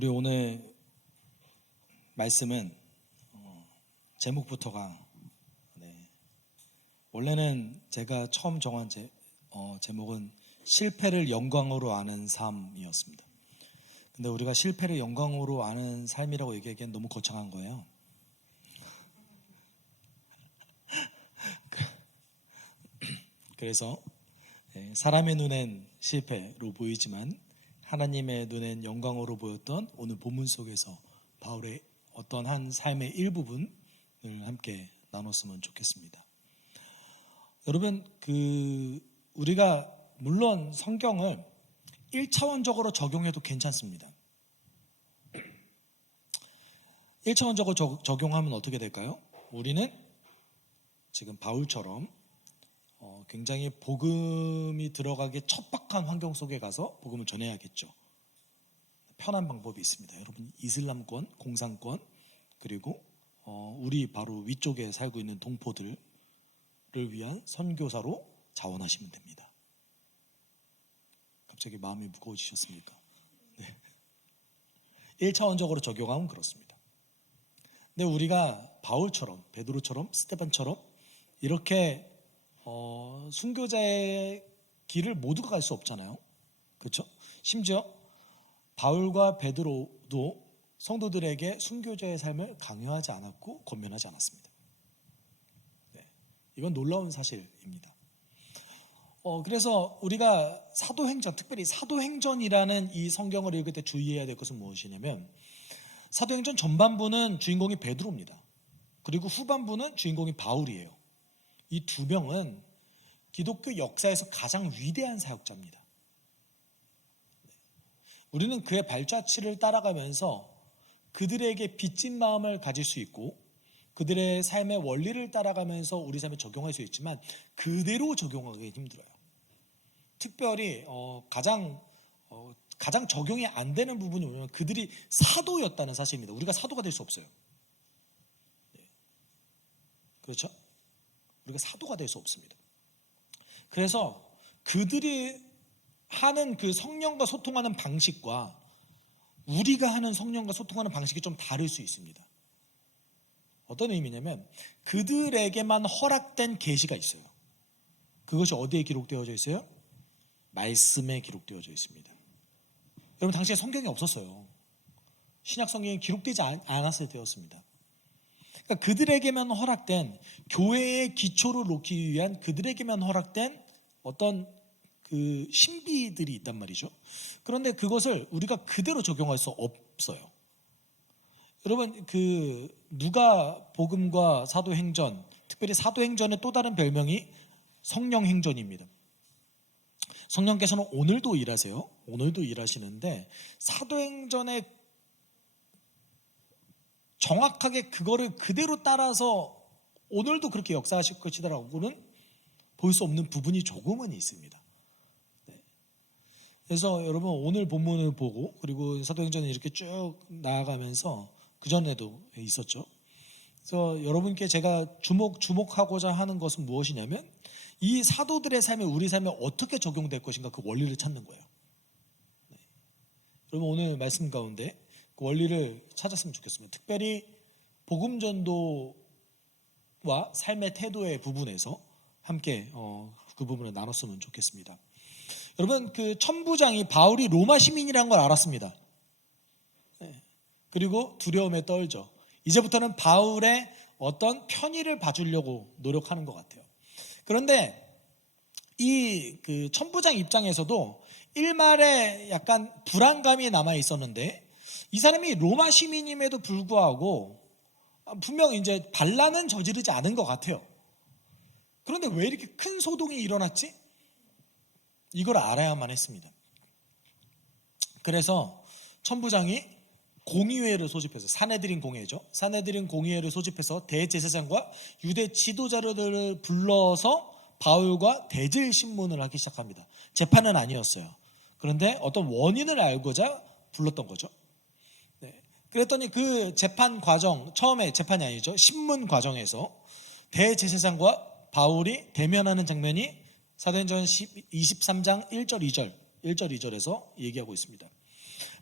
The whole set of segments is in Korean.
우리 오늘 말씀은 제목부터가 원래는 제가 처음 정한 제목은 실패를 영광으로 아는 삶이었습니다. 근데 우리가 실패를 영광으로 아는 삶이라고 얘기하기엔 너무 거창한 거예요. 그래서 사람의 눈엔 실패로 보이지만 하나님의 눈엔 영광으로 보였던 오늘 본문 속에서 바울의 어떤 한 삶의 일부분을 함께 나눴으면 좋겠습니다. 여러분, 우리가 물론 성경을 1차원적으로 적용해도 괜찮습니다. 1차원적으로 적용하면 어떻게 될까요? 우리는 지금 바울처럼 굉장히 복음이 들어가기 척박한 환경 속에 가서 복음을 전해야겠죠. 편한 방법이 있습니다. 여러분, 이슬람권, 공산권, 그리고 우리 바로 위쪽에 살고 있는 동포들을 위한 선교사로 자원하시면 됩니다. 갑자기 마음이 무거워지셨습니까? 네. 1차원적으로 적용하면 그렇습니다. 근데 우리가 바울처럼, 베드로처럼, 스데반처럼 이렇게 순교자의 길을 모두가 갈 수 없잖아요. 그렇죠? 심지어 바울과 베드로도 성도들에게 순교자의 삶을 강요하지 않았고 권면하지 않았습니다. 네. 이건 놀라운 사실입니다. 그래서 우리가 사도행전, 특별히 사도행전이라는 이 성경을 읽을 때 주의해야 될 것은 무엇이냐면, 사도행전 전반부는 주인공이 베드로입니다. 그리고 후반부는 주인공이 바울이에요. 이 두 명은 기독교 역사에서 가장 위대한 사역자입니다. 우리는 그의 발자취를 따라가면서 그들에게 빚진 마음을 가질 수 있고 그들의 삶의 원리를 따라가면서 우리 삶에 적용할 수 있지만 그대로 적용하기 힘들어요. 특별히 가장 적용이 안 되는 부분이 뭐냐면 그들이 사도였다는 사실입니다. 우리가 사도가 될 수 없어요. 그렇죠? 우리가 사도가 될 수 없습니다. 그래서 그들이 하는 그 성령과 소통하는 방식과 우리가 하는 성령과 소통하는 방식이 좀 다를 수 있습니다. 어떤 의미냐면 그들에게만 허락된 계시가 있어요. 그것이 어디에 기록되어져 있어요? 말씀에 기록되어져 있습니다. 여러분, 당시에 성경이 없었어요. 신약 성경이 기록되지 않았을 때였습니다. 그러니까 그들에게만 허락된, 교회의 기초를 놓기 위한 그들에게만 허락된 어떤 그 신비들이 있단 말이죠. 그런데 그것을 우리가 그대로 적용할 수 없어요. 여러분, 누가복음과 사도행전, 특별히 사도행전의 또 다른 별명이 성령행전입니다. 성령께서는 오늘도 일하세요. 오늘도 일하시는데 사도행전에 정확하게 그거를 그대로 따라서 오늘도 그렇게 역사하실 것이다라고는 볼 수 없는 부분이 조금은 있습니다. 네. 그래서 여러분, 오늘 본문을 보고 그리고 사도행전을 이렇게 쭉 나아가면서 그전에도 있었죠. 그래서 여러분께 제가 주목하고자 하는 것은 무엇이냐면 이 사도들의 삶에 우리 삶에 어떻게 적용될 것인가, 그 원리를 찾는 거예요. 네. 여러분, 오늘 말씀 가운데 그 원리를 찾았으면 좋겠습니다. 특별히 복음전도와 삶의 태도의 부분에서 함께 그 부분을 나눴으면 좋겠습니다. 여러분, 그 천부장이 바울이 로마 시민이라는 걸 알았습니다. 네. 그리고 두려움에 떨죠. 이제부터는 바울의 어떤 편의를 봐주려고 노력하는 것 같아요. 그런데 이 천부장 입장에서도 일말에 약간 불안감이 남아 있었는데, 이 사람이 로마 시민임에도 불구하고 분명 이제 반란은 저지르지 않은 것 같아요. 그런데 왜 이렇게 큰 소동이 일어났지? 이걸 알아야만 했습니다. 그래서 천부장이 공의회를 소집해서, 사내들인 공회죠. 사내들인 공의회를 소집해서 대제사장과 유대 지도자들을 불러서 바울과 대질 신문을 하기 시작합니다. 재판은 아니었어요. 그런데 어떤 원인을 알고자 불렀던 거죠. 네. 그랬더니 그 재판 과정, 처음에 재판이 아니죠. 신문 과정에서 대제사장과 바울이 대면하는 장면이 사도행전 23장 1절 2절에서 얘기하고 있습니다.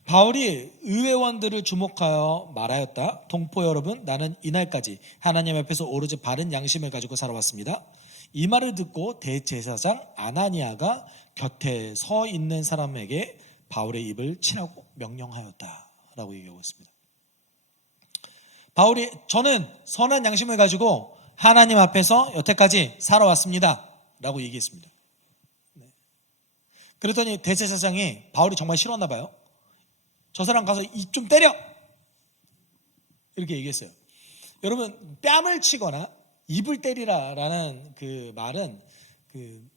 바울이 의회원들을 주목하여 말하였다. 동포 여러분, 나는 이날까지 하나님 앞에서 오로지 바른 양심을 가지고 살아왔습니다. 이 말을 듣고 대제사장 아나니아가 곁에 서 있는 사람에게 바울의 입을 치라고 명령하였다라고 얘기하고 있습니다. 바울이 저는 선한 양심을 가지고 하나님 앞에서 여태까지 살아왔습니다 라고 얘기했습니다. 그랬더니 대제사장이 바울이 정말 싫었나 봐요. 저 사람 가서 입 좀 때려! 이렇게 얘기했어요. 여러분, 뺨을 치거나 입을 때리라라는 그 말은 그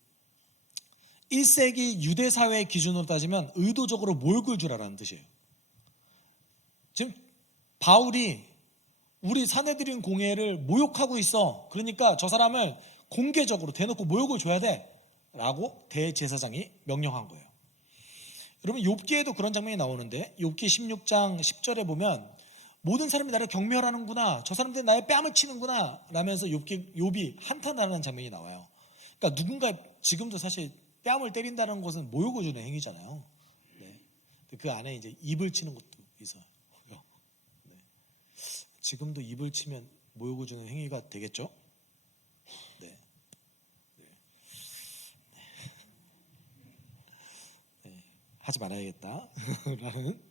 1세기 유대 사회의 기준으로 따지면 의도적으로 모욕을 주라라는 뜻이에요. 지금 바울이 우리 사내들인 공회를 모욕하고 있어. 그러니까 저 사람을 공개적으로 대놓고 모욕을 줘야 돼 라고 대제사장이 명령한 거예요. 여러분, 욥기에도 그런 장면이 나오는데 욥기 16장 10절에 보면 모든 사람이 나를 경멸하는구나, 저 사람들이 나의 뺨을 치는구나 라면서 욥이 한탄하는 장면이 나와요. 그러니까 누군가 지금도 사실 뺨을 때린다는 것은 모욕을 주는 행위잖아요. 네. 그 안에 이제 입을 치는 것도 있어요. 네. 지금도 입을 치면 모욕을 주는 행위가 되겠죠? 네. 네. 하지 말아야겠다. 라는.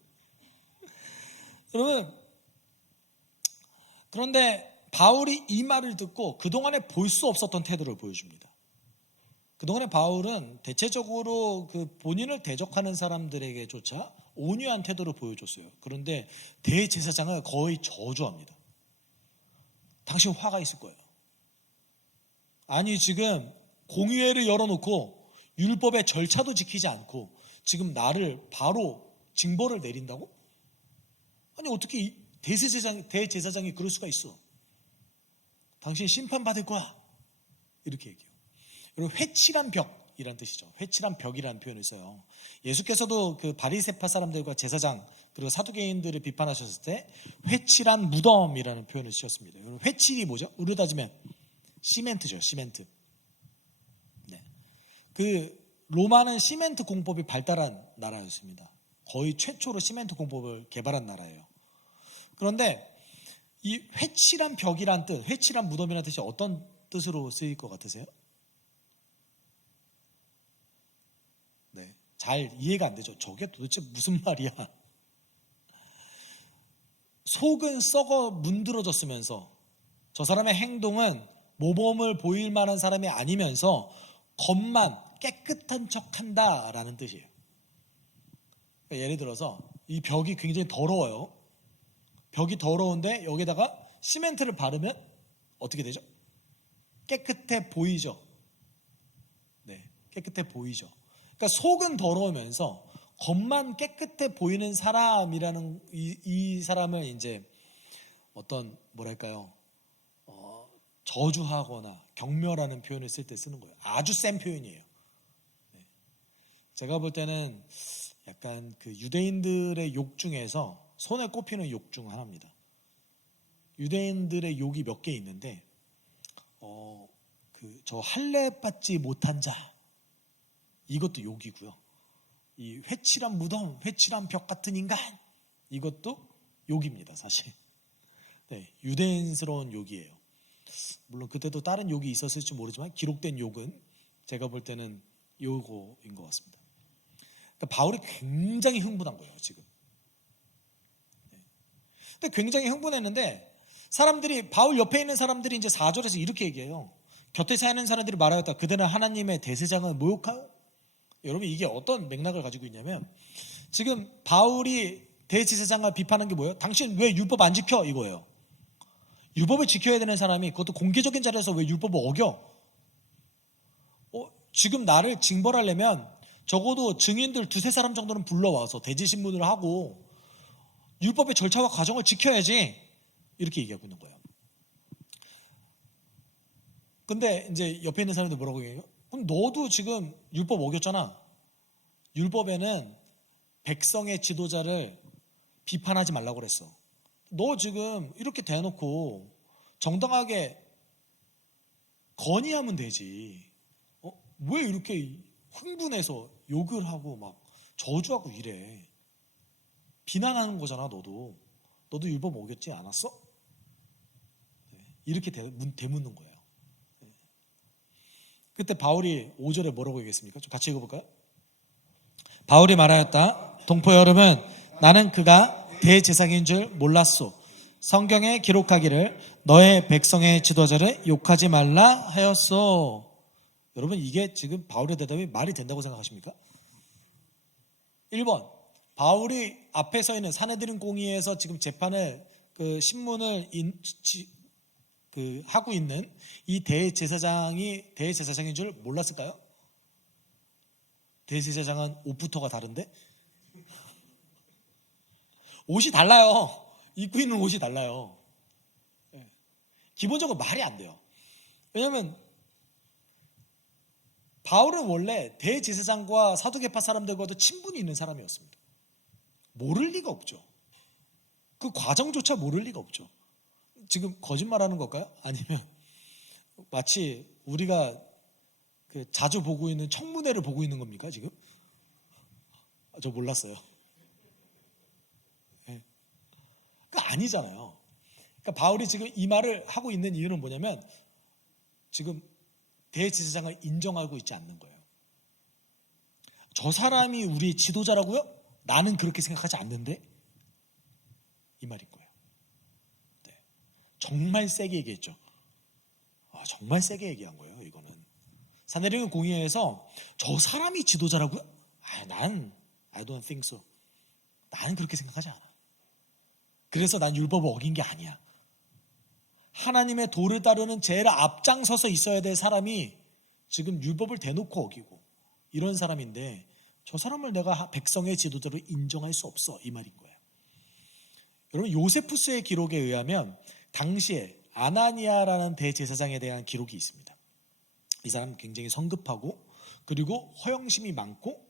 여러분, 그런데 바울이 이 말을 듣고 그동안에 볼 수 없었던 태도를 보여줍니다. 그동안에 바울은 대체적으로 그 본인을 대적하는 사람들에게조차 온유한 태도를 보여줬어요. 그런데 대제사장을 거의 저주합니다. 당신 화가 있을 거예요. 아니, 지금 공의회를 열어놓고 율법의 절차도 지키지 않고 지금 나를 바로 징벌을 내린다고? 아니, 어떻게 대제사장이 그럴 수가 있어? 당신 심판받을 거야. 이렇게 얘기해요. 그리고 회칠한 벽이란 뜻이죠. 회칠한 벽이라는 표현을 써요. 예수께서도 그 바리새파 사람들과 제사장 그리고 사두개인들을 비판하셨을 때 회칠한 무덤이라는 표현을 쓰셨습니다. 회칠이 뭐죠? 우리로 따지면 시멘트죠. 시멘트. 네. 그 로마는 시멘트 공법이 발달한 나라였습니다. 거의 최초로 시멘트 공법을 개발한 나라예요. 그런데 이 회칠한 벽이란 뜻, 회칠한 무덤이라는 뜻이 어떤 뜻으로 쓰일 것 같으세요? 네, 잘 이해가 안 되죠. 저게 도대체 무슨 말이야? 속은 썩어 문드러졌으면서 저 사람의 행동은 모범을 보일 만한 사람이 아니면서 겉만 깨끗한 척한다라는 뜻이에요. 그러니까 예를 들어서 이 벽이 굉장히 더러워요. 벽이 더러운데 여기다가 시멘트를 바르면 어떻게 되죠? 깨끗해 보이죠. 네, 깨끗해 보이죠. 그러니까 속은 더러우면서 겉만 깨끗해 보이는 사람이라는 이 사람을 이제 어떤 뭐랄까요? 저주하거나 경멸하는 표현을 쓸 때 쓰는 거예요. 아주 센 표현이에요. 네. 제가 볼 때는 약간 그 유대인들의 욕 중에서 손에 꼽히는 욕 중 하나입니다. 유대인들의 욕이 몇 개 있는데 저 할례 받지 못한 자, 이것도 욕이고요. 이 회칠한 무덤, 회칠한 벽 같은 인간, 이것도 욕입니다, 사실. 네, 유대인스러운 욕이에요. 물론 그때도 다른 욕이 있었을지 모르지만 기록된 욕은 제가 볼 때는 요거인 것 같습니다. 그러니까 바울이 굉장히 흥분한 거예요, 지금. 네. 근데 굉장히 흥분했는데 사람들이, 바울 옆에 있는 사람들이 이제 4절에서 이렇게 얘기해요. 곁에 사는 사람들이 말하였다. 그대는 하나님의 대제사장을 모욕하여? 여러분, 이게 어떤 맥락을 가지고 있냐면 지금 바울이 대제사장을 비판한 게 뭐예요? 당신 왜 율법 안 지켜? 이거예요. 율법을 지켜야 되는 사람이 그것도 공개적인 자리에서 왜 율법을 어겨? 지금 나를 징벌하려면 적어도 증인들 두세 사람 정도는 불러와서 대지신문을 하고 율법의 절차와 과정을 지켜야지, 이렇게 얘기하고 있는 거예요. 근데 이제 옆에 있는 사람들 뭐라고 얘기해요? 그럼 너도 지금 율법 어겼잖아. 율법에는 백성의 지도자를 비판하지 말라고 그랬어. 너 지금 이렇게 대놓고 정당하게 건의하면 되지. 왜 이렇게 흥분해서 욕을 하고 막 저주하고 이래? 비난하는 거잖아. 너도 율법 어겼지 않았어? 이렇게 되묻는 거예요. 그때 바울이 5절에 뭐라고 얘기했습니까? 좀 같이 읽어볼까요? 바울이 말하였다. 동포 여러분, 나는 그가 대제사장인 줄 몰랐소. 성경에 기록하기를 너의 백성의 지도자를 욕하지 말라 하였소. 여러분, 이게 지금 바울의 대답이 말이 된다고 생각하십니까? 1번, 바울이 앞에 서 있는 사내들인 공의에서 지금 재판을 신문을 하고 있는 이 대제사장인 줄 몰랐을까요? 대제사장은 옷부터가 다른데 옷이 달라요. 입고 있는 옷이 달라요. 기본적으로 말이 안 돼요. 왜냐하면 바울은 원래 대제사장과 사두개파 사람들과도 친분이 있는 사람이었습니다. 모를 리가 없죠. 그 과정조차 모를 리가 없죠. 지금 거짓말하는 걸까요? 아니면 마치 우리가 자주 보고 있는 청문회를 보고 있는 겁니까 지금? 저 몰랐어요. 네. 그거 아니잖아요. 그러니까 바울이 지금 이 말을 하고 있는 이유는 뭐냐면 지금 대제사장을 인정하고 있지 않는 거예요. 저 사람이 우리의 지도자라고요? 나는 그렇게 생각하지 않는데? 이 말인 거예요. 네. 정말 세게 얘기했죠. 정말 세게 얘기한 거예요. 이거는 사내들인 공의회에서 저 사람이 지도자라고요? 난 I don't think so. 나는 그렇게 생각하지 않아. 그래서 난 율법을 어긴 게 아니야. 하나님의 도를 따르는 제일 앞장서서 있어야 될 사람이 지금 율법을 대놓고 어기고 이런 사람인데 저 사람을 내가 백성의 지도자로 인정할 수 없어. 이 말인 거예요. 여러분, 요세푸스의 기록에 의하면 당시에 아나니아라는 대제사장에 대한 기록이 있습니다. 이 사람 굉장히 성급하고 그리고 허영심이 많고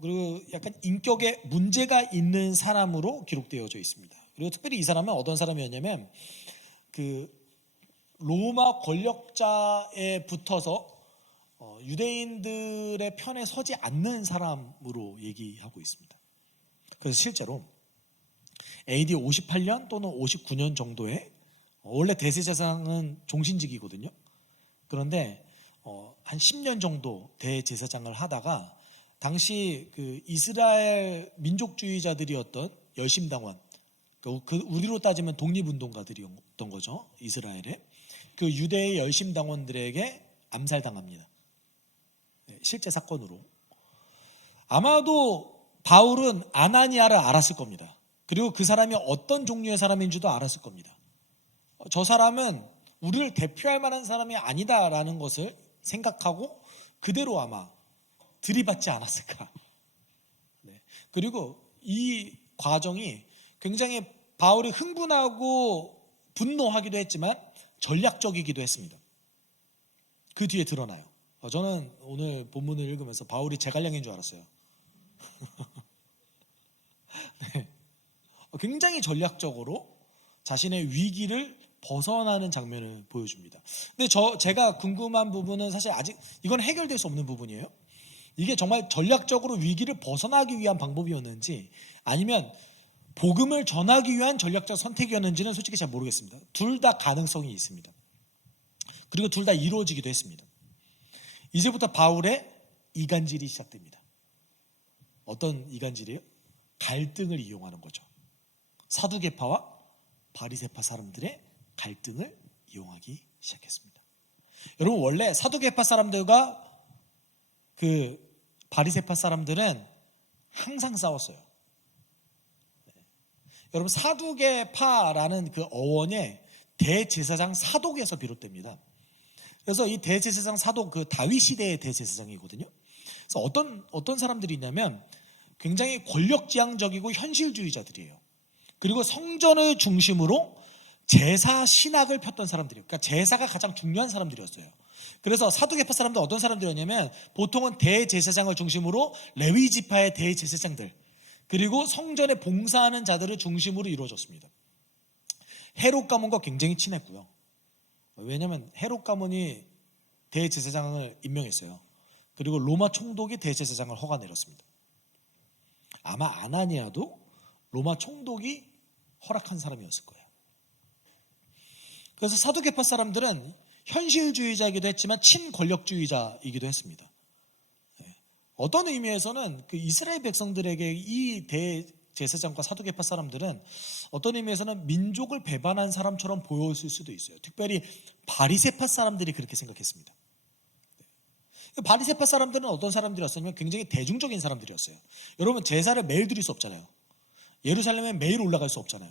그리고 약간 인격에 문제가 있는 사람으로 기록되어져 있습니다. 그리고 특별히 이 사람은 어떤 사람이었냐면 로마 권력자에 붙어서 유대인들의 편에 서지 않는 사람으로 얘기하고 있습니다. 그래서 실제로 AD 58년 또는 59년 정도에 원래 대제사장은 종신직이거든요. 그런데 한 10년 정도 대제사장을 하다가 당시 이스라엘 민족주의자들이었던 열심당원, 우리로 따지면 독립운동가들이었던 거죠. 이스라엘에 유대의 열심당원들에게 암살당합니다. 실제 사건으로. 아마도 바울은 아나니아를 알았을 겁니다. 그리고 그 사람이 어떤 종류의 사람인지도 알았을 겁니다. 저 사람은 우리를 대표할 만한 사람이 아니다라는 것을 생각하고 그대로 아마 들이받지 않았을까. 네. 그리고 이 과정이 굉장히 바울이 흥분하고 분노하기도 했지만 전략적이기도 했습니다. 그 뒤에 드러나요. 저는 오늘 본문을 읽으면서 바울이 제갈량인 줄 알았어요. 네. 굉장히 전략적으로 자신의 위기를 벗어나는 장면을 보여줍니다. 근데 제가 궁금한 부분은 사실 아직 이건 해결될 수 없는 부분이에요. 이게 정말 전략적으로 위기를 벗어나기 위한 방법이었는지 아니면 복음을 전하기 위한 전략적 선택이었는지는 솔직히 잘 모르겠습니다. 둘 다 가능성이 있습니다. 그리고 둘 다 이루어지기도 했습니다. 이제부터 바울의 이간질이 시작됩니다. 어떤 이간질이에요? 갈등을 이용하는 거죠. 사두개파와 바리새파 사람들의 갈등을 이용하기 시작했습니다. 여러분, 원래 사두개파 사람들과 바리새파 사람들은 항상 싸웠어요. 여러분, 사두개파라는 그 어원에 대제사장 사독에서 비롯됩니다. 그래서 이 대제사장 사독, 다윗 시대의 대제사장이거든요. 그래서 어떤 사람들이 있냐면 굉장히 권력지향적이고 현실주의자들이에요. 그리고 성전을 중심으로 제사 신학을 폈던 사람들이에요. 그러니까 제사가 가장 중요한 사람들이었어요. 그래서 사두개파 사람들 어떤 사람들이었냐면 보통은 대제사장을 중심으로 레위 지파의 대제사장들 그리고 성전에 봉사하는 자들을 중심으로 이루어졌습니다. 헤롯 가문과 굉장히 친했고요. 왜냐하면 헤롯 가문이 대제사장을 임명했어요. 그리고 로마 총독이 대제사장을 허가 내렸습니다. 아마 아나니아도 로마 총독이 허락한 사람이었을 거예요. 그래서 사두개파 사람들은 현실주의자이기도 했지만 친권력주의자이기도 했습니다. 어떤 의미에서는 그 이스라엘 백성들에게 이 대제사장과 사두개파 사람들은 어떤 의미에서는 민족을 배반한 사람처럼 보였을 수도 있어요. 특별히 바리새파 사람들이 그렇게 생각했습니다. 바리새파 사람들은 어떤 사람들이었냐면 굉장히 대중적인 사람들이었어요. 여러분, 제사를 매일 드릴 수 없잖아요. 예루살렘에 매일 올라갈 수 없잖아요.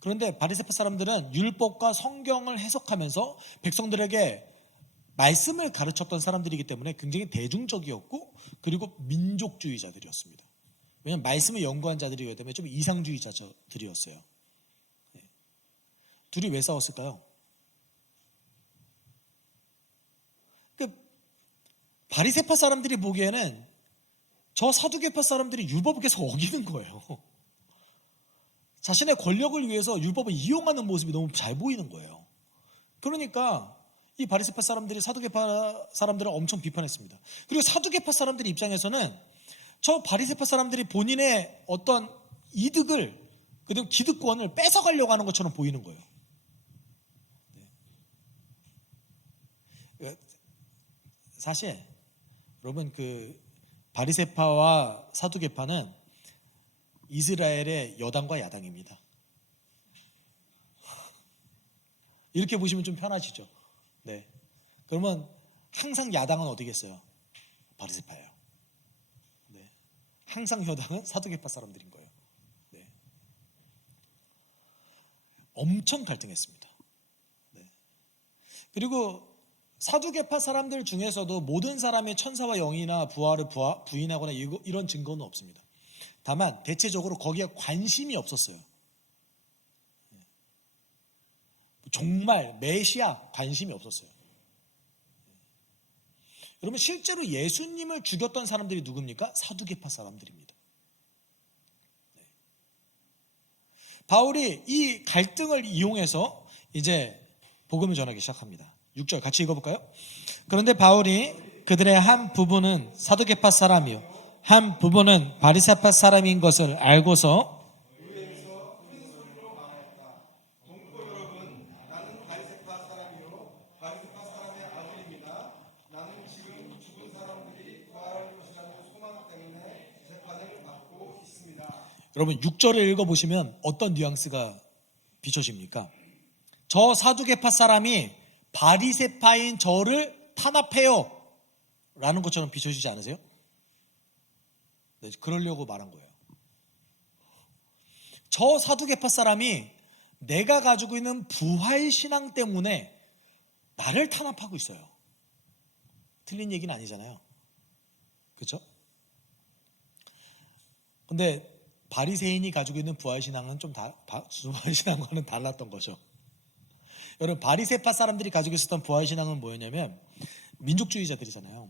그런데 바리새파 사람들은 율법과 성경을 해석하면서 백성들에게 말씀을 가르쳤던 사람들이기 때문에 굉장히 대중적이었고, 그리고 민족주의자들이었습니다. 왜냐하면 말씀을 연구한 자들이기 때문에 좀 이상주의자들이었어요. 둘이 왜 싸웠을까요? 바리새파 사람들이 보기에는 저 사두개파 사람들이 율법을 계속 어기는 거예요. 자신의 권력을 위해서 율법을 이용하는 모습이 너무 잘 보이는 거예요. 그러니까 이 바리새파 사람들이 사두개파 사람들을 엄청 비판했습니다. 그리고 사두개파 사람들 입장에서는 저 바리새파 사람들이 본인의 어떤 이득을, 그리고 기득권을 뺏어가려고 하는 것처럼 보이는 거예요. 사실 여러분, 그 바리새파와 사두개파는 이스라엘의 여당과 야당입니다. 이렇게 보시면 좀 편하시죠? 네. 그러면 항상 야당은 어디겠어요? 바리새파예요. 네. 항상 여당은 사두개파 사람들인 거예요. 네. 엄청 갈등했습니다. 네. 그리고 사두개파 사람들 중에서도 모든 사람이 천사와 영이나 부활을 부인하거나 이런 증거는 없습니다. 다만 대체적으로 거기에 관심이 없었어요. 정말 메시아 관심이 없었어요. 여러분, 실제로 예수님을 죽였던 사람들이 누굽니까? 사두개파 사람들입니다. 바울이 이 갈등을 이용해서 이제 복음을 전하기 시작합니다. 6절 같이 읽어볼까요? 그런데 바울이 그들의 한 부분은 사두개파 사람이요 한 부분은 바리새파 사람인 것을 알고서 여러분 6절을 읽어보시면 어떤 뉘앙스가 비춰집니까? 저 사두개파 사람이 바리새파인 저를 탄압해요 라는 것처럼 비춰지지 않으세요? 네, 그러려고 말한 거예요. 저 사두개파 사람이 내가 가지고 있는 부활신앙 때문에 나를 탄압하고 있어요. 틀린 얘기는 아니잖아요. 그렇죠? 근데 바리새인이 가지고 있는 부활신앙은 부활신앙과는 달랐던 거죠. 여러분, 바리새파 사람들이 가지고 있었던 부활신앙은 뭐였냐면 민족주의자들이잖아요.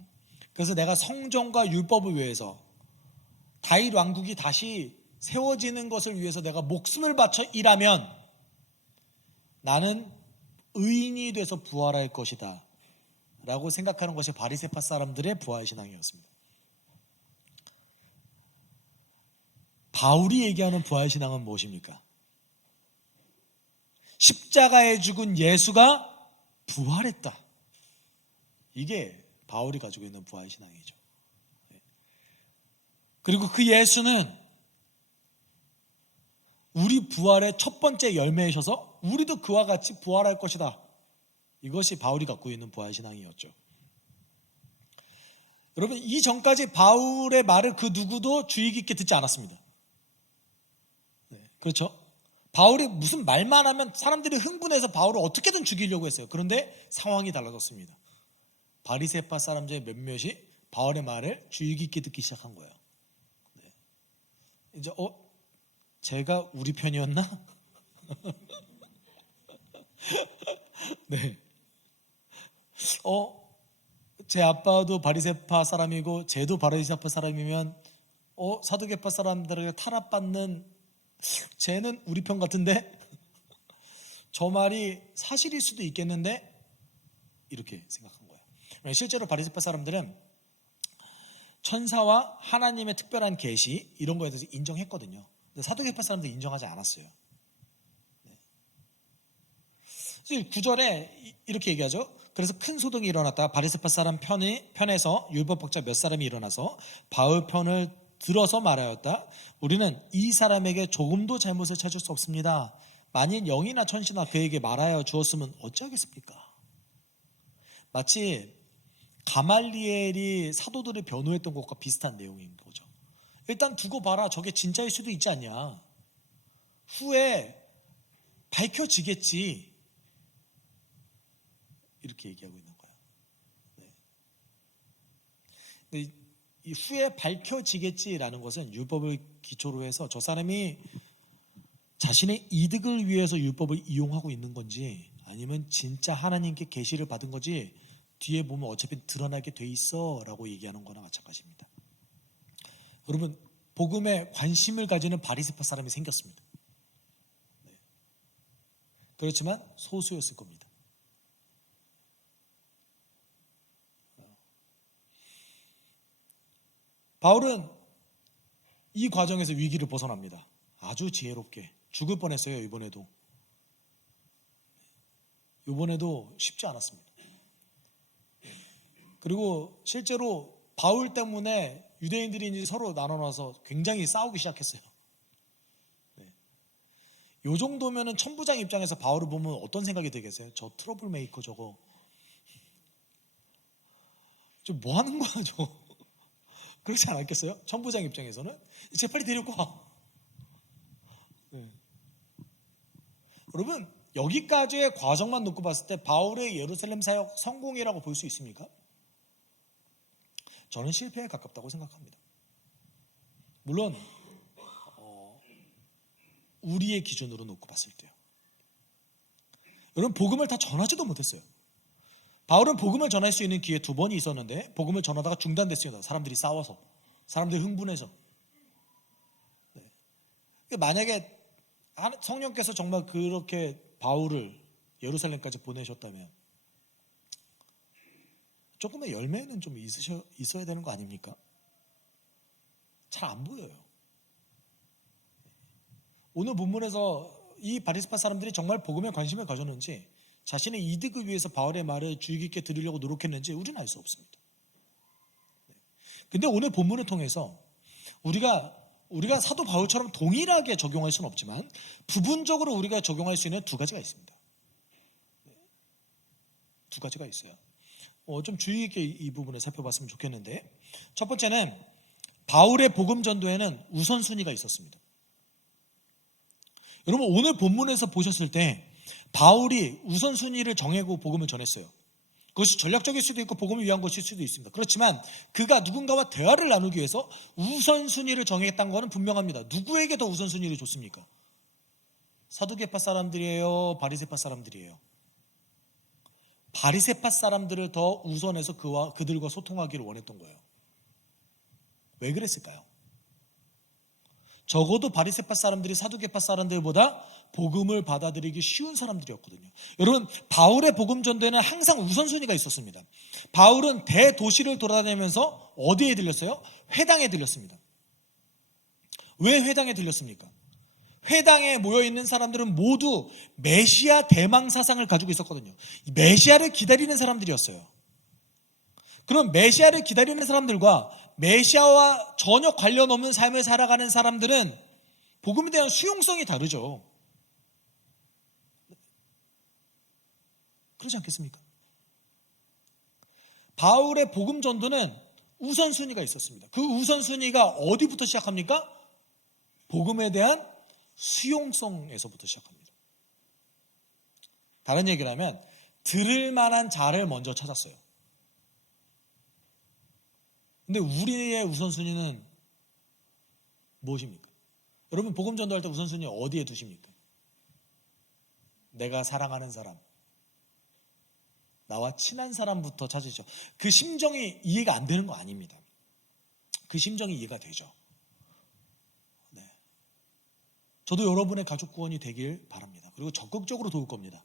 그래서 내가 성전과 율법을 위해서 다윗 왕국이 다시 세워지는 것을 위해서 내가 목숨을 바쳐 일하면 나는 의인이 돼서 부활할 것이다 라고 생각하는 것이 바리새파 사람들의 부활신앙이었습니다. 바울이 얘기하는 부활신앙은 무엇입니까? 십자가에 죽은 예수가 부활했다. 이게 바울이 가지고 있는 부활신앙이죠. 그리고 그 예수는 우리 부활의 첫 번째 열매이셔서 우리도 그와 같이 부활할 것이다. 이것이 바울이 갖고 있는 부활신앙이었죠. 여러분, 이 전까지 바울의 말을 그 누구도 주의 깊게 듣지 않았습니다. 그렇죠? 바울이 무슨 말만 하면 사람들이 흥분해서 바울을 어떻게든 죽이려고 했어요. 그런데 상황이 달라졌습니다. 바리새파 사람 중에 몇몇이 바울의 말을 주의 깊게 듣기 시작한 거예요. 네. 이제 제가 우리 편이었나? 네. 제 아빠도 바리새파 사람이고 쟤도 바리새파 사람이면 사두개파 사람들에게 탄압받는 쟤는 우리 편 같은데 저 말이 사실일 수도 있겠는데 이렇게 생각한 거예요. 실제로 바리새파 사람들은 천사와 하나님의 특별한 계시 이런 거에 대해서 인정했거든요. 근데 사두개파 사람들이 인정하지 않았어요. 그래서 9절에 이렇게 얘기하죠. 그래서 큰 소동이 일어났다가 바리새파 사람 편에서 율법학자 몇 사람이 일어나서 바울 편을 들어서 말하였다. 우리는 이 사람에게 조금도 잘못을 찾을 수 없습니다. 만일 영이나 천시나 그에게 말하여 주었으면 어찌하겠습니까? 마치 가말리엘이 사도들을 변호했던 것과 비슷한 내용인 거죠. 일단 두고 봐라. 저게 진짜일 수도 있지 않냐. 후에 밝혀지겠지. 이렇게 얘기하고 있는 거예요. 네. 이 후에 밝혀지겠지라는 것은 율법을 기초로 해서 저 사람이 자신의 이득을 위해서 율법을 이용하고 있는 건지 아니면 진짜 하나님께 계시를 받은 거지 뒤에 보면 어차피 드러나게 돼 있어 라고 얘기하는 거나 마찬가지입니다. 여러분 복음에 관심을 가지는 바리새파 사람이 생겼습니다. 그렇지만 소수였을 겁니다. 바울은 이 과정에서 위기를 벗어납니다. 아주 지혜롭게. 죽을 뻔했어요. 이번에도 쉽지 않았습니다. 그리고 실제로 바울 때문에 유대인들이 이제 서로 나눠놔서 굉장히 싸우기 시작했어요. 이 정도면은 천부장 입장에서 바울을 보면 어떤 생각이 들겠어요? 저 트러블 메이커 저거 좀 뭐 하는 거야 저거. 그렇지 않았겠어요? 천부장 입장에서는 이제 빨리 데리고 와. 여러분 여기까지의 과정만 놓고 봤을 때 바울의 예루살렘 사역 성공이라고 볼 수 있습니까? 저는 실패에 가깝다고 생각합니다. 물론 우리의 기준으로 놓고 봤을 때요. 여러분 복음을 다 전하지도 못했어요. 바울은 복음을 전할 수 있는 기회 2번이 있었는데 복음을 전하다가 중단됐습니다. 사람들이 싸워서, 사람들이 흥분해서. 만약에 성령께서 정말 그렇게 바울을 예루살렘까지 보내셨다면 조금의 열매는 좀 있어야 되는 거 아닙니까? 잘 안 보여요. 오늘 본문에서 이 바리새파 사람들이 정말 복음에 관심을 가졌는지 자신의 이득을 위해서 바울의 말을 주의 깊게 들으려고 노력했는지 우리는 알 수 없습니다. 근데 오늘 본문을 통해서 우리가 사도 바울처럼 동일하게 적용할 수는 없지만 부분적으로 우리가 적용할 수 있는 2가지가 있습니다. 2가지가 있어요. 좀 주의 깊게 이 부분을 살펴봤으면 좋겠는데, 첫 번째는 바울의 복음 전도에는 우선순위가 있었습니다. 여러분 오늘 본문에서 보셨을 때 바울이 우선순위를 정하고 복음을 전했어요. 그것이 전략적일 수도 있고 복음을 위한 것일 수도 있습니다. 그렇지만 그가 누군가와 대화를 나누기 위해서 우선순위를 정했다는 것은 분명합니다. 누구에게 더 우선순위를 줬습니까? 사두개파 사람들이에요? 바리새파 사람들이에요? 바리새파 사람들을 더 우선해서 그들과 소통하기를 원했던 거예요. 왜 그랬을까요? 적어도 바리새파 사람들이 사두개파 사람들보다 복음을 받아들이기 쉬운 사람들이었거든요. 여러분 바울의 복음 전도에는 항상 우선순위가 있었습니다. 바울은 대도시를 돌아다니면서 어디에 들렸어요? 회당에 들렸습니다. 왜 회당에 들렸습니까? 회당에 모여있는 사람들은 모두 메시아 대망 사상을 가지고 있었거든요. 메시아를 기다리는 사람들이었어요. 그럼 메시아를 기다리는 사람들과 메시아와 전혀 관련 없는 삶을 살아가는 사람들은 복음에 대한 수용성이 다르죠. 그렇지 않겠습니까? 바울의 복음 전도는 우선순위가 있었습니다. 그 우선순위가 어디부터 시작합니까? 복음에 대한 수용성에서부터 시작합니다. 다른 얘기를 하면 들을 만한 자를 먼저 찾았어요. 근데 우리의 우선순위는 무엇입니까? 여러분 복음 전도할 때 우선순위 어디에 두십니까? 내가 사랑하는 사람, 나와 친한 사람부터 찾으죠. 그 심정이 이해가 안 되는 거 아닙니다. 그 심정이 이해가 되죠. 네. 저도 여러분의 가족 구원이 되길 바랍니다. 그리고 적극적으로 도울 겁니다.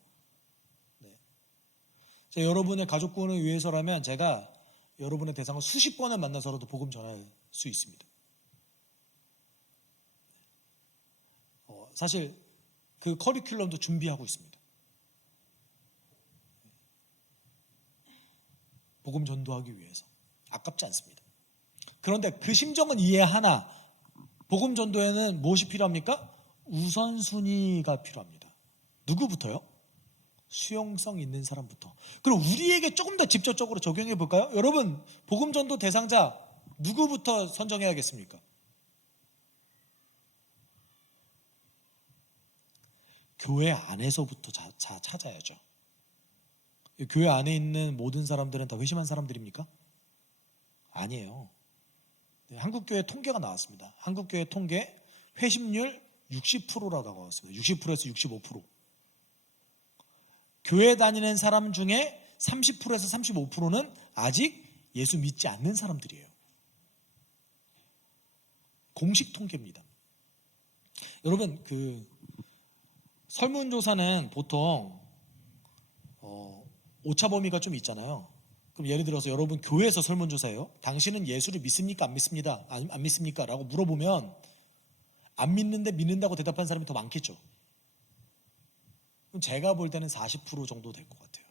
네. 여러분의 가족 구원을 위해서라면 제가 여러분의 대상을 수십 번을 만나서라도 복음 전할 수 있습니다. 사실 그 커리큘럼도 준비하고 있습니다. 복음 전도하기 위해서. 아깝지 않습니다. 그런데 그 심정은 이해하나 복음 전도에는 무엇이 필요합니까? 우선순위가 필요합니다. 누구부터요? 수용성 있는 사람부터. 그럼 우리에게 조금 더 직접적으로 적용해 볼까요? 여러분, 복음 전도 대상자 누구부터 선정해야겠습니까? 교회 안에서부터 찾아야죠. 교회 안에 있는 모든 사람들은 다 회심한 사람들입니까? 아니에요. 한국교회 통계가 나왔습니다. 한국교회 통계 회심률 60%라고 나왔습니다. 60%에서 65%. 교회 다니는 사람 중에 30%에서 35%는 아직 예수 믿지 않는 사람들이에요. 공식 통계입니다. 여러분, 그 설문조사는 보통 오차 범위가 좀 있잖아요. 그럼 예를 들어서 여러분 교회에서 설문조사해요. 당신은 예수를 믿습니까? 안 믿습니다. 안 믿습니까? 라고 물어보면 안 믿는데 믿는다고 대답한 사람이 더 많겠죠. 그럼 제가 볼 때는 40% 정도 될 것 같아요.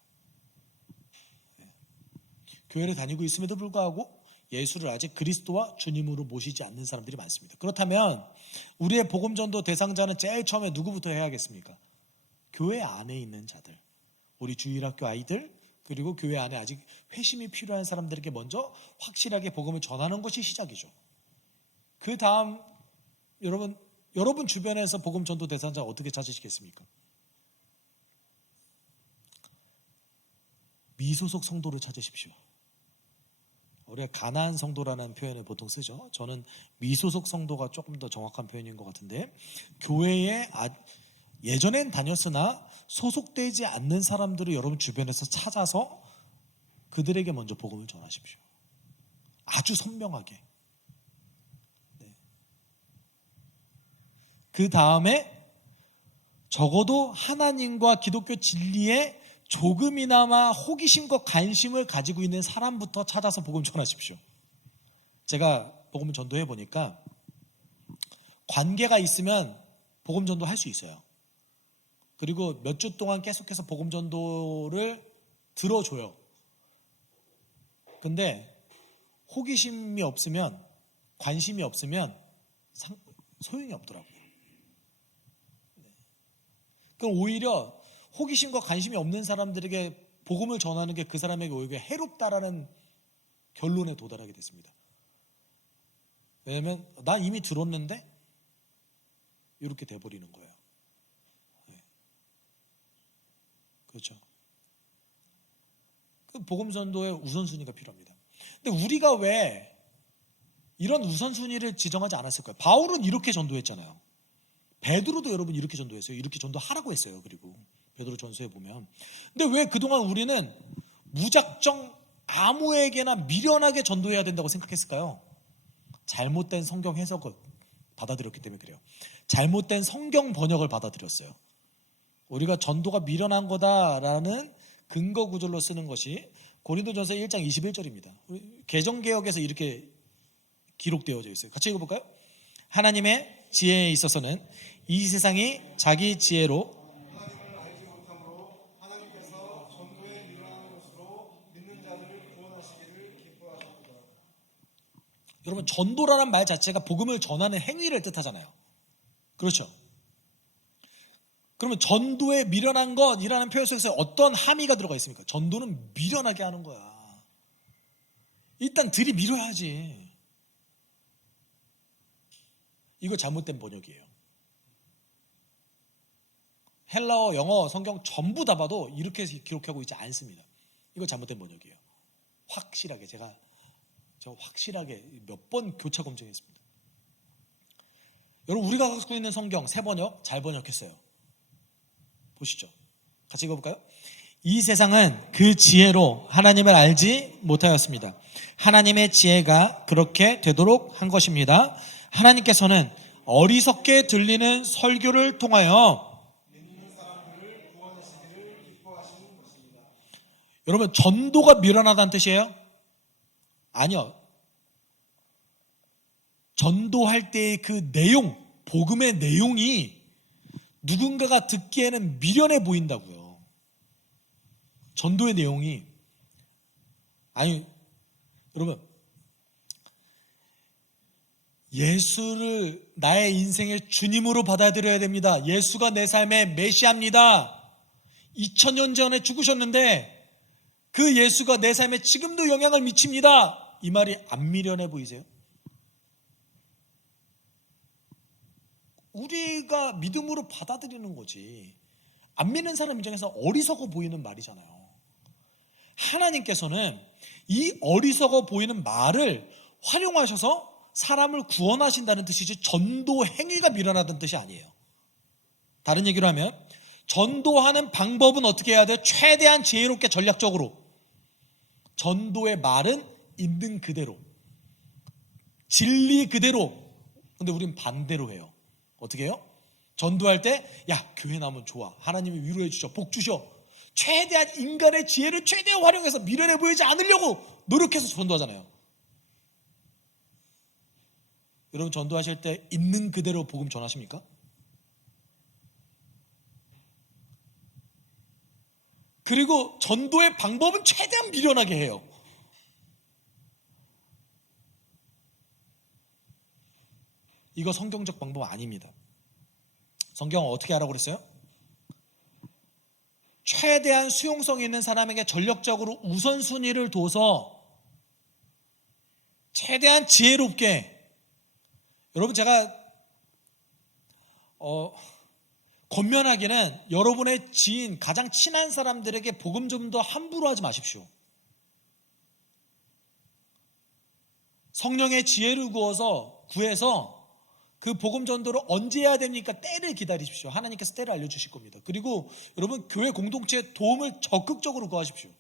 교회를 다니고 있음에도 불구하고 예수를 아직 그리스도와 주님으로 모시지 않는 사람들이 많습니다. 그렇다면 우리의 복음전도 대상자는 제일 처음에 누구부터 해야겠습니까? 교회 안에 있는 자들, 우리 주일학교 아이들, 그리고 교회 안에 아직 회심이 필요한 사람들에게 먼저 확실하게 복음을 전하는 것이 시작이죠. 그 다음 여러분 주변에서 복음 전도 대상자 어떻게 찾으시겠습니까? 미소속 성도를 찾으십시오. 우리가 가나안 성도라는 표현을 보통 쓰죠. 저는 미소속 성도가 조금 더 정확한 표현인 것 같은데, 교회에 예전엔 다녔으나 소속되지 않는 사람들을 여러분 주변에서 찾아서 그들에게 먼저 복음을 전하십시오. 아주 선명하게. 네. 그 다음에 적어도 하나님과 기독교 진리에 조금이나마 호기심과 관심을 가지고 있는 사람부터 찾아서 복음 전하십시오. 제가 복음 전도해 보니까 관계가 있으면 복음 전도 할 수 있어요. 그리고 몇 주 동안 계속해서 복음 전도를 들어줘요. 근데 호기심이 없으면, 관심이 없으면 소용이 없더라고요. 그럼 오히려 호기심과 관심이 없는 사람들에게 복음을 전하는 게 그 사람에게 오히려 해롭다라는 결론에 도달하게 됐습니다. 왜냐하면 난 이미 들었는데 이렇게 돼버리는 거예요. 네. 그렇죠. 그 복음 전도의 우선순위가 필요합니다. 근데 우리가 왜 이런 우선순위를 지정하지 않았을까요? 바울은 이렇게 전도했잖아요. 베드로도 여러분 이렇게 전도했어요. 이렇게 전도하라고 했어요. 그리고 베드로 전서에 보면. 근데 왜 그동안 우리는 무작정 아무에게나 미련하게 전도해야 된다고 생각했을까요? 잘못된 성경 해석을 받아들였기 때문에 그래요. 잘못된 성경 번역을 받아들였어요. 우리가 전도가 미련한 거다라는 근거 구절로 쓰는 것이 고린도전서 1장 21절입니다. 개정개혁에서 이렇게 기록되어져 있어요. 같이 읽어볼까요? 하나님의 지혜에 있어서는 이 세상이 자기 지혜로 하나님을 알지 못함으로 하나님께서 전도에 미련한 것으로 믿는 자들을 구원하시기를 기뻐하셨도다. 여러분, 전도라는 말 자체가 복음을 전하는 행위를 뜻하잖아요. 그렇죠? 그러면 전도에 미련한 것이라는 표현 속에서 어떤 함의가 들어가 있습니까? 전도는 미련하게 하는 거야. 일단 들이밀어야지. 이거 잘못된 번역이에요. 헬라어, 영어, 성경 전부 다 봐도 이렇게 기록하고 있지 않습니다. 이거 잘못된 번역이에요. 확실하게 제가 확실하게 몇 번 교차 검증했습니다. 여러분, 우리가 갖고 있는 성경 새 번역 잘 번역했어요. 보시죠. 같이 읽어볼까요? 이 세상은 그 지혜로 하나님을 알지 못하였습니다. 하나님의 지혜가 그렇게 되도록 한 것입니다. 하나님께서는 어리석게 들리는 설교를 통하여 믿는 사람들을 구원하시기를 기뻐하시는 것입니다. 여러분, 전도가 미련하다는 뜻이에요? 아니요. 전도할 때의 그 내용, 복음의 내용이 누군가가 듣기에는 미련해 보인다고요. 전도의 내용이. 아니, 여러분, 예수를 나의 인생의 주님으로 받아들여야 됩니다. 예수가 내 삶의 메시아입니다. 2000년 전에 죽으셨는데 그 예수가 내 삶에 지금도 영향을 미칩니다. 이 말이 안 미련해 보이세요? 우리가 믿음으로 받아들이는 거지. 안 믿는 사람 입장에서 어리석어 보이는 말이잖아요. 하나님께서는 이 어리석어 보이는 말을 활용하셔서 사람을 구원하신다는 뜻이지 전도 행위가 미련하다는 뜻이 아니에요. 다른 얘기로 하면 전도하는 방법은 어떻게 해야 돼요? 최대한 지혜롭게 전략적으로. 전도의 말은 있는 그대로, 진리 그대로. 근데 우린 반대로 해요. 어떻게 해요? 전도할 때 야, 교회 나오면 좋아, 하나님이 위로해 주셔, 복 주셔. 최대한 인간의 지혜를 최대한 활용해서 미련해 보이지 않으려고 노력해서 전도하잖아요. 여러분, 전도하실 때 있는 그대로 복음 전하십니까? 그리고 전도의 방법은 최대한 미련하게 해요. 이거 성경적 방법 아닙니다. 성경은 어떻게 하라고 그랬어요? 최대한 수용성 있는 사람에게 전력적으로 우선순위를 둬서 최대한 지혜롭게. 여러분, 제가 권면하기는 여러분의 지인, 가장 친한 사람들에게 복음 좀 더 함부로 하지 마십시오. 성령의 지혜를 구해서 그 복음 전도를 언제 해야 됩니까? 때를 기다리십시오. 하나님께서 때를 알려주실 겁니다. 그리고 여러분, 교회 공동체의 도움을 적극적으로 구하십시오.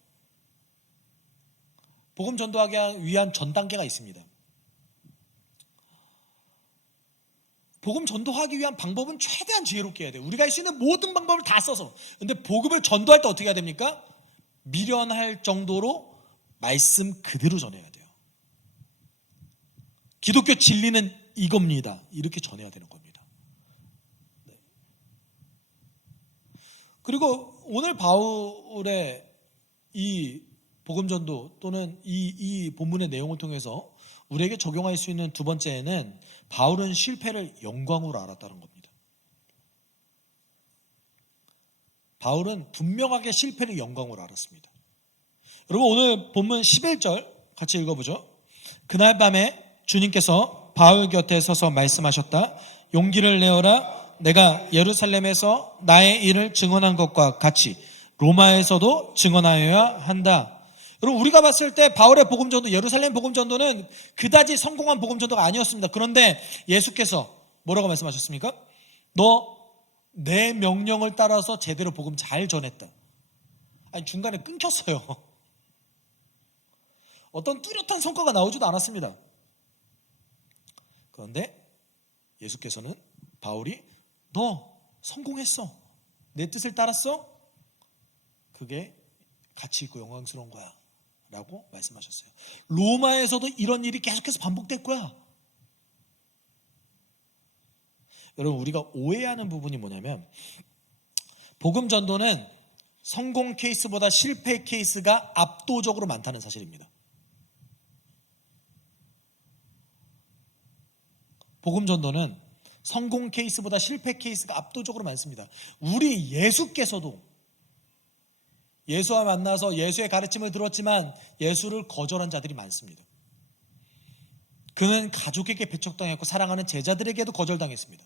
복음 전도하기 위한 전 단계가 있습니다. 복음 전도하기 위한 방법은 최대한 지혜롭게 해야 돼요. 우리가 할 수 있는 모든 방법을 다 써서. 근데 복음을 전도할 때 어떻게 해야 됩니까? 미련할 정도로 말씀 그대로 전해야 돼요. 기독교 진리는 이겁니다. 이렇게 전해야 되는 겁니다. 네. 그리고 오늘 바울의 이 복음 전도 또는 이 본문의 내용을 통해서 우리에게 적용할 수 있는 두 번째는 바울은 실패를 영광으로 알았다는 겁니다. 바울은 분명하게 실패를 영광으로 알았습니다. 여러분, 오늘 본문 11절 같이 읽어보죠. 그날 밤에 주님께서 바울 곁에 서서 말씀하셨다. 용기를 내어라. 내가 예루살렘에서 나의 일을 증언한 것과 같이 로마에서도 증언하여야 한다. 여러분, 우리가 봤을 때 바울의 복음전도, 예루살렘 복음전도는 그다지 성공한 복음전도가 아니었습니다. 그런데 예수께서 뭐라고 말씀하셨습니까? 너 내 명령을 따라서 제대로 복음 잘 전했다. 아니, 중간에 끊겼어요. 어떤 뚜렷한 성과가 나오지도 않았습니다. 그런데 예수께서는 바울이 너 성공했어, 내 뜻을 따랐어, 그게 가치 있고 영광스러운 거야 라고 말씀하셨어요. 로마에서도 이런 일이 계속해서 반복될 거야. 여러분, 우리가 오해하는 부분이 뭐냐면 복음 전도는 성공 케이스보다 실패 케이스가 압도적으로 많다는 사실입니다. 복음 전도는 성공 케이스보다 실패 케이스가 압도적으로 많습니다. 우리 예수께서도 예수와 만나서 예수의 가르침을 들었지만 예수를 거절한 자들이 많습니다. 그는 가족에게 배척당했고 사랑하는 제자들에게도 거절당했습니다.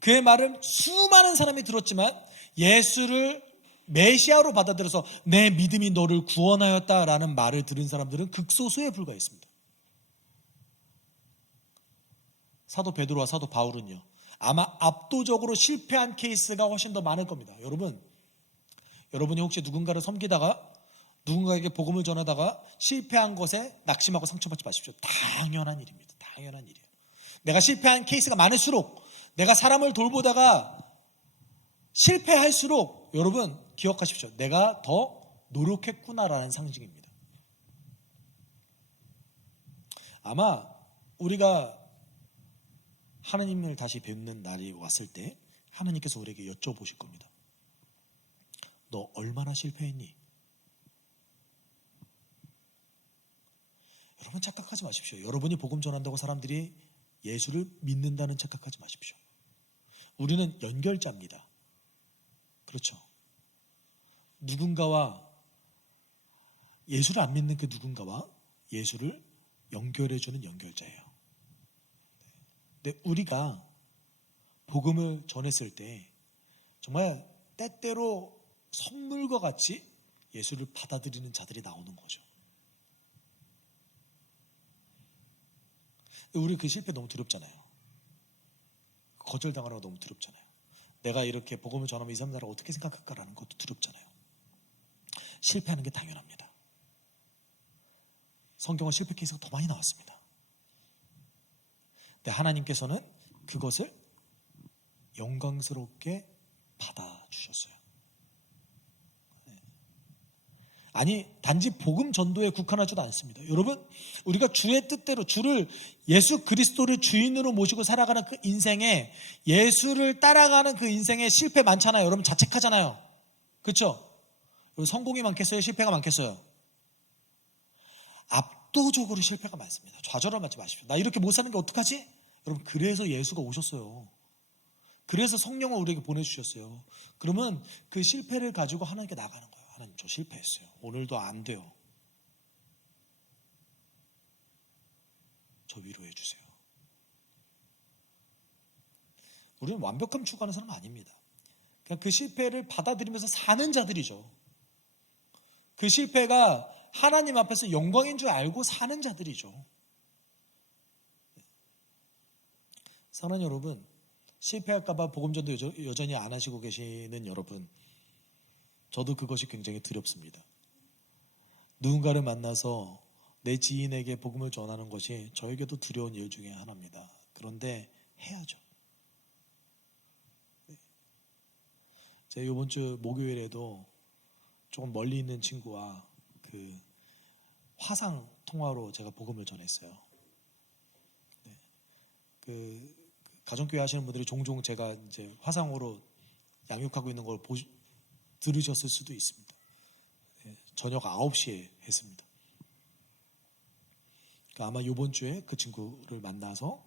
그의 말을 수많은 사람이 들었지만 예수를 메시아로 받아들여서 내 믿음이 너를 구원하였다라는 말을 들은 사람들은 극소수에 불과했습니다. 사도 베드로와 사도 바울은요, 아마 압도적으로 실패한 케이스가 훨씬 더 많을 겁니다. 여러분이 혹시 누군가를 섬기다가 누군가에게 복음을 전하다가 실패한 것에 낙심하고 상처받지 마십시오. 당연한 일입니다. 당연한 일이에요. 내가 실패한 케이스가 많을수록, 내가 사람을 돌보다가 실패할수록 여러분 기억하십시오. 내가 더 노력했구나라는 상징입니다. 아마 우리가 하나님을 다시 뵙는 날이 왔을 때 하나님께서 우리에게 여쭤보실 겁니다. 너 얼마나 실패했니? 여러분 착각하지 마십시오. 여러분이 복음 전한다고 사람들이 예수를 믿는다는 착각하지 마십시오. 우리는 연결자입니다. 그렇죠. 누군가와 예수를 안 믿는 그 누군가와 예수를 연결해주는 연결자예요. 근데 우리가 복음을 전했을 때 정말 때때로 선물과 같이 예수를 받아들이는 자들이 나오는 거죠. 우리 그 실패 너무 두렵잖아요. 거절당하는 거 너무 두렵잖아요. 내가 이렇게 복음을 전하면 이 사람들을 어떻게 생각할까라는 것도 두렵잖아요. 실패하는 게 당연합니다. 성경은 실패 케이스가 더 많이 나왔습니다. 근데 하나님께서는 그것을 영광스럽게 받아주셨어요. 아니 단지 복음 전도에 국한하지도 않습니다. 여러분 우리가 주의 뜻대로 주를 예수 그리스도를 주인으로 모시고 살아가는 그 인생에 예수를 따라가는 그 인생에 실패 많잖아요. 여러분 자책하잖아요. 그렇죠? 성공이 많겠어요? 실패가 많겠어요? 압도적으로 실패가 많습니다. 좌절하지 마십시오. 나 이렇게 못 사는 게 어떡하지? 여러분 그래서 예수가 오셨어요. 그래서 성령을 우리에게 보내주셨어요. 그러면 그 실패를 가지고 하나님께 나가는 거예요. 하나님 저 실패했어요. 오늘도 안 돼요. 저 위로해 주세요. 우리는 완벽함 추구하는 사람은 아닙니다. 그냥 그 실패를 받아들이면서 사는 자들이죠. 그 실패가 하나님 앞에서 영광인 줄 알고 사는 자들이죠. 사랑하는 여러분, 실패할까봐 복음전도 여전히 안 하시고 계시는 여러분, 저도 그것이 굉장히 두렵습니다. 누군가를 만나서 내 지인에게 복음을 전하는 것이 저에게도 두려운 일 중에 하나입니다. 그런데 해야죠. 제가 이번 주 목요일에도 조금 멀리 있는 친구와 그 화상 통화로 제가 복음을 전했어요. 그 가정교회 하시는 분들이 종종 제가 이제 화상으로 양육하고 있는 걸 들으셨을 수도 있습니다. 저녁 9시에 했습니다. 그러니까 아마 이번 주에 그 친구를 만나서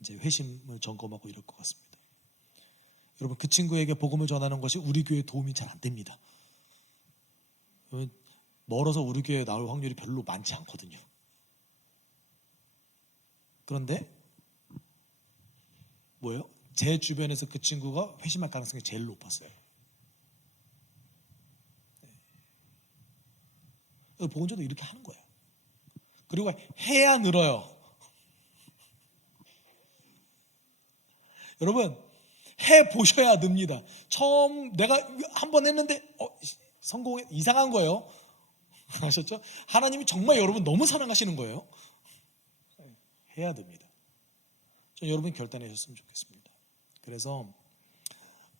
이제 회심을 점검하고 이럴 것 같습니다. 여러분 그 친구에게 복음을 전하는 것이 우리 교회에 도움이 잘 안 됩니다. 멀어서 우리 교회에 나올 확률이 별로 많지 않거든요. 그런데 뭐예요? 제 주변에서 그 친구가 회심할 가능성이 제일 높았어요. 복음전도 이렇게 하는 거예요. 그리고 해야 늘어요. 여러분 해보셔야 늡니다. 처음 내가 한 번 했는데 성공해 이상한 거예요. 아셨죠? 하나님이 정말 여러분 너무 사랑하시는 거예요. 해야 됩니다. 전 여러분이 결단하셨으면 좋겠습니다. 그래서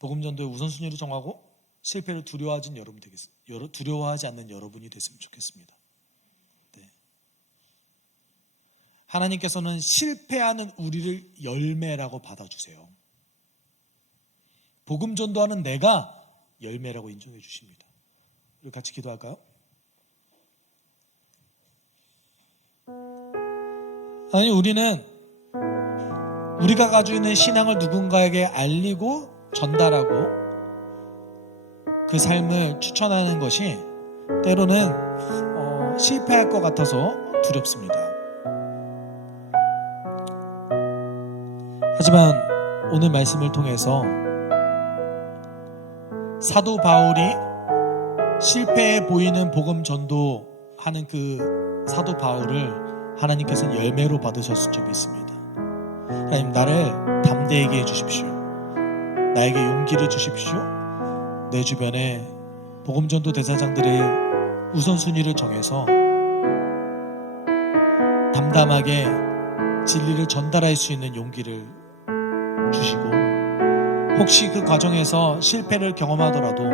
복음전도의 우선순위를 정하고 실패를 두려워하지 않는 여러분이 됐으면 좋겠습니다. 네. 하나님께서는 실패하는 우리를 열매라고 받아주세요. 복음 전도하는 내가 열매라고 인정해 주십니다. 우리 같이 기도할까요? 아니 우리는 우리가 가지고 있는 신앙을 누군가에게 알리고 전달하고 그 삶을 추천하는 것이 때로는 실패할 것 같아서 두렵습니다. 하지만 오늘 말씀을 통해서 사도 바울이 실패해 보이는 복음 전도하는 그 사도 바울을 하나님께서는 열매로 받으셨을 줄 믿습니다. 하나님 나를 담대하게 해주십시오. 나에게 용기를 주십시오. 내 주변에 복음전도 대사장들의 우선순위를 정해서 담담하게 진리를 전달할 수 있는 용기를 주시고 혹시 그 과정에서 실패를 경험하더라도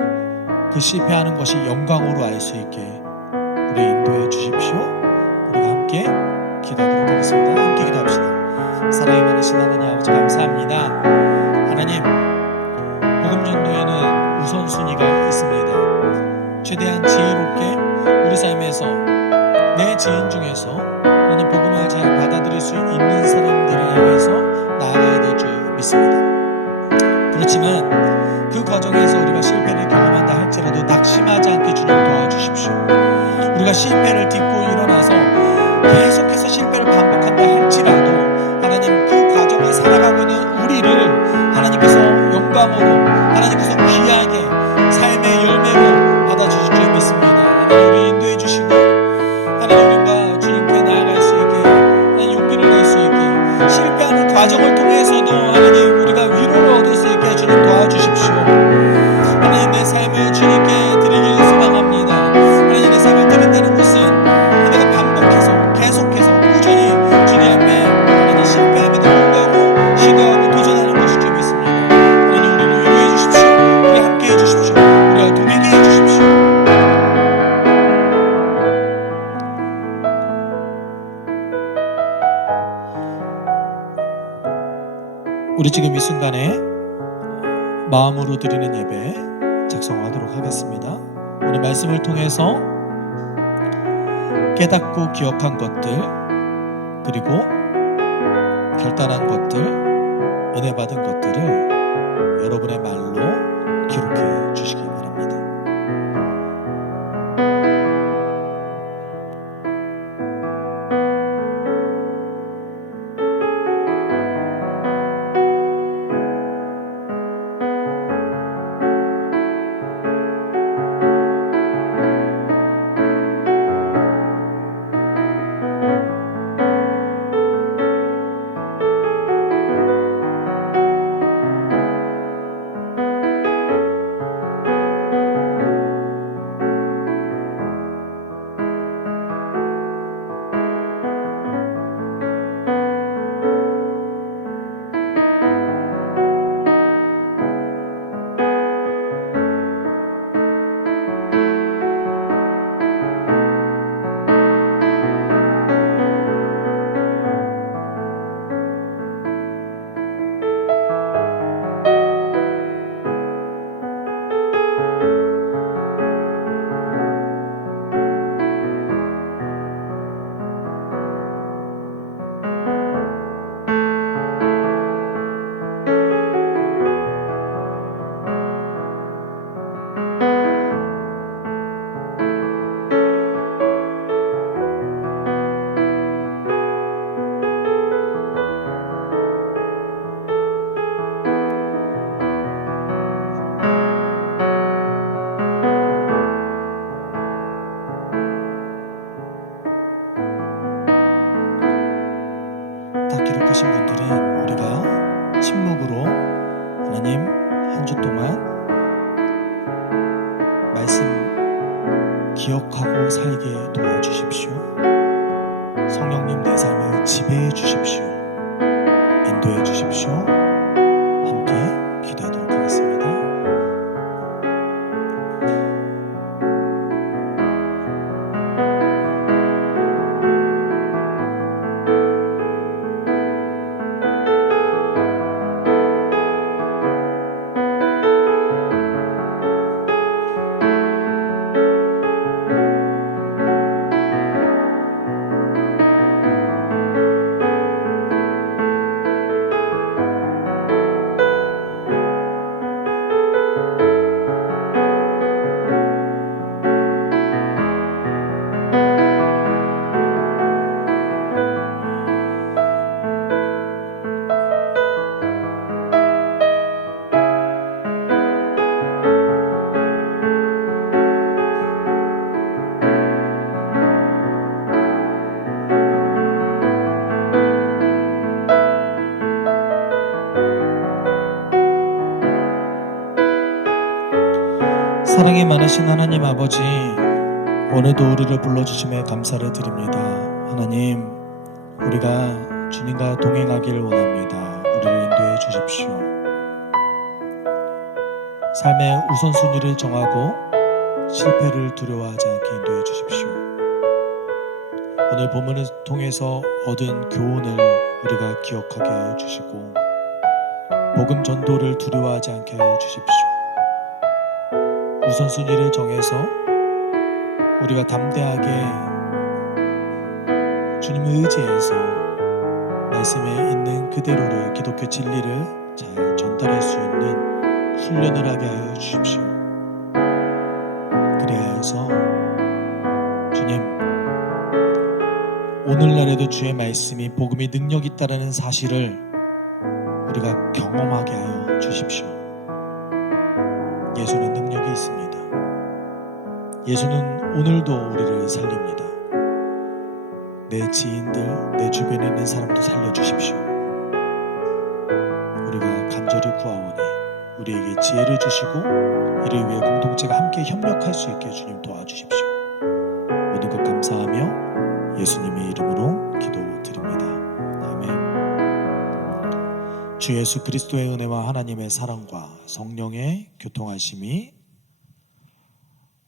그 실패하는 것이 영광으로 알 수 있게 우리 인도해 주십시오. 우리가 함께 기도하도록 하겠습니다. 함께 기도합시다. 사랑이 많으신 하나님 아버지 감사합니다. 하나님, 복음 전도에는 우선순위가 있습니다. 최대한 지혜롭게 우리 삶에서 내 지인 중에서 하나님 복음을 잘 받아들일 수 있는 사람들을 향해서 나아가야 될 줄 믿습니다. 그렇지만 그 과정에서 우리가 실패를 경험한다 할지라도 낙심하지 않게 주님 도와주십시오. 우리가 실패를 딛고 일어나서 계속해서 실패를 반복한다 할지라도 하나님 그 과정을 살아가고 있는 우리를 하나님께서 영광으로 하나님께서 귀하게 삶의 열매로 받아주실 줄 믿습니다. 하나님 우리 인도해 주시고 하나님 우리가 주님께 나아갈 수 있게 하나님 용기를 낼 수 있게 실패하는 과정을 통해서도 하나님 우리가 위로를 얻을 수 있게 주님 도와주십시오. 하나님 내 삶을 주님께 드리길 소망합니다. 하나님 내 삶을 드린다는 것은 내가 반복해서 계속해서 꾸준히 주님 앞에 하나님 실패함에도 불구하고 시도하고 도전하는 것일 줄 믿습니다. 하나님 우리를 위로해 주십시오. 우리 함께 해주십시오. 우리와 동행해 주십시오. 우리 지금 이 순간에 마음으로 드리는 예배 작성하도록 하겠습니다. 오늘 말씀을 통해서 깨닫고 기억한 것들 그리고 결단한 것들 은혜 받은 것들을 여러분의 말로 기록해 주시기 바랍니다. 다 기록하신 분들은 우리가 침묵으로 하나님 한 주 동안 말씀 기억하고 살게 도와주십시오. 성령님 내 삶을 지배해 주십시오. 인도해 주십시오. 함께 기도하도록 하겠습니다. 사랑이 많으신 하나님 아버지, 오늘도 우리를 불러주심에 감사를 드립니다. 하나님, 우리가 주님과 동행하기를 원합니다. 우리를 인도해 주십시오. 삶의 우선순위를 정하고 실패를 두려워하지 않게 인도해 주십시오. 오늘 본문을 통해서 얻은 교훈을 우리 우리가 기억하게 하여 주시고 복음 전도를 두려워하지 않게 하여 주십시오. 우선순위를 정해서 우리가 담대하게 주님을 의지해서 말씀에 있는 그대로를 기독교 진리를 잘 전달할 수 있는 훈련을 하게 하여 주십시오. 그래야 해서 주님, 오늘날에도 주의 말씀이 복음이 능력 있다라는 사실을 우리가 경험하게 하여 주십시오. 예수는 능력이 있습니다. 예수는 오늘도 우리를 살립니다. 내 지인들, 내 주변에 있는 사람도 살려주십시오. 우리가 간절히 구하오니 우리에게 지혜를 주시고 이를 위해 공동체가 함께 협력할 수 있게 주님 도와주십시오. 모든 것 감사하며 예수님의 이름으로 기도드립니다. 아멘. 주 예수 그리스도의 은혜와 하나님의 사랑과 성령의 교통하심이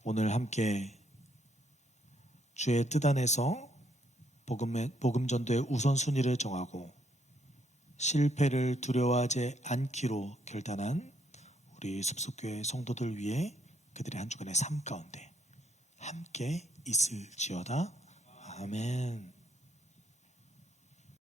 오늘 함께 주의 뜻 안에서 복음 전도의 우선순위를 정하고 실패를 두려워하지 않기로 결단한 우리 숲속교회 성도들 위해 그들의 한 주간의 삶 가운데 함께 있을지어다. 아멘.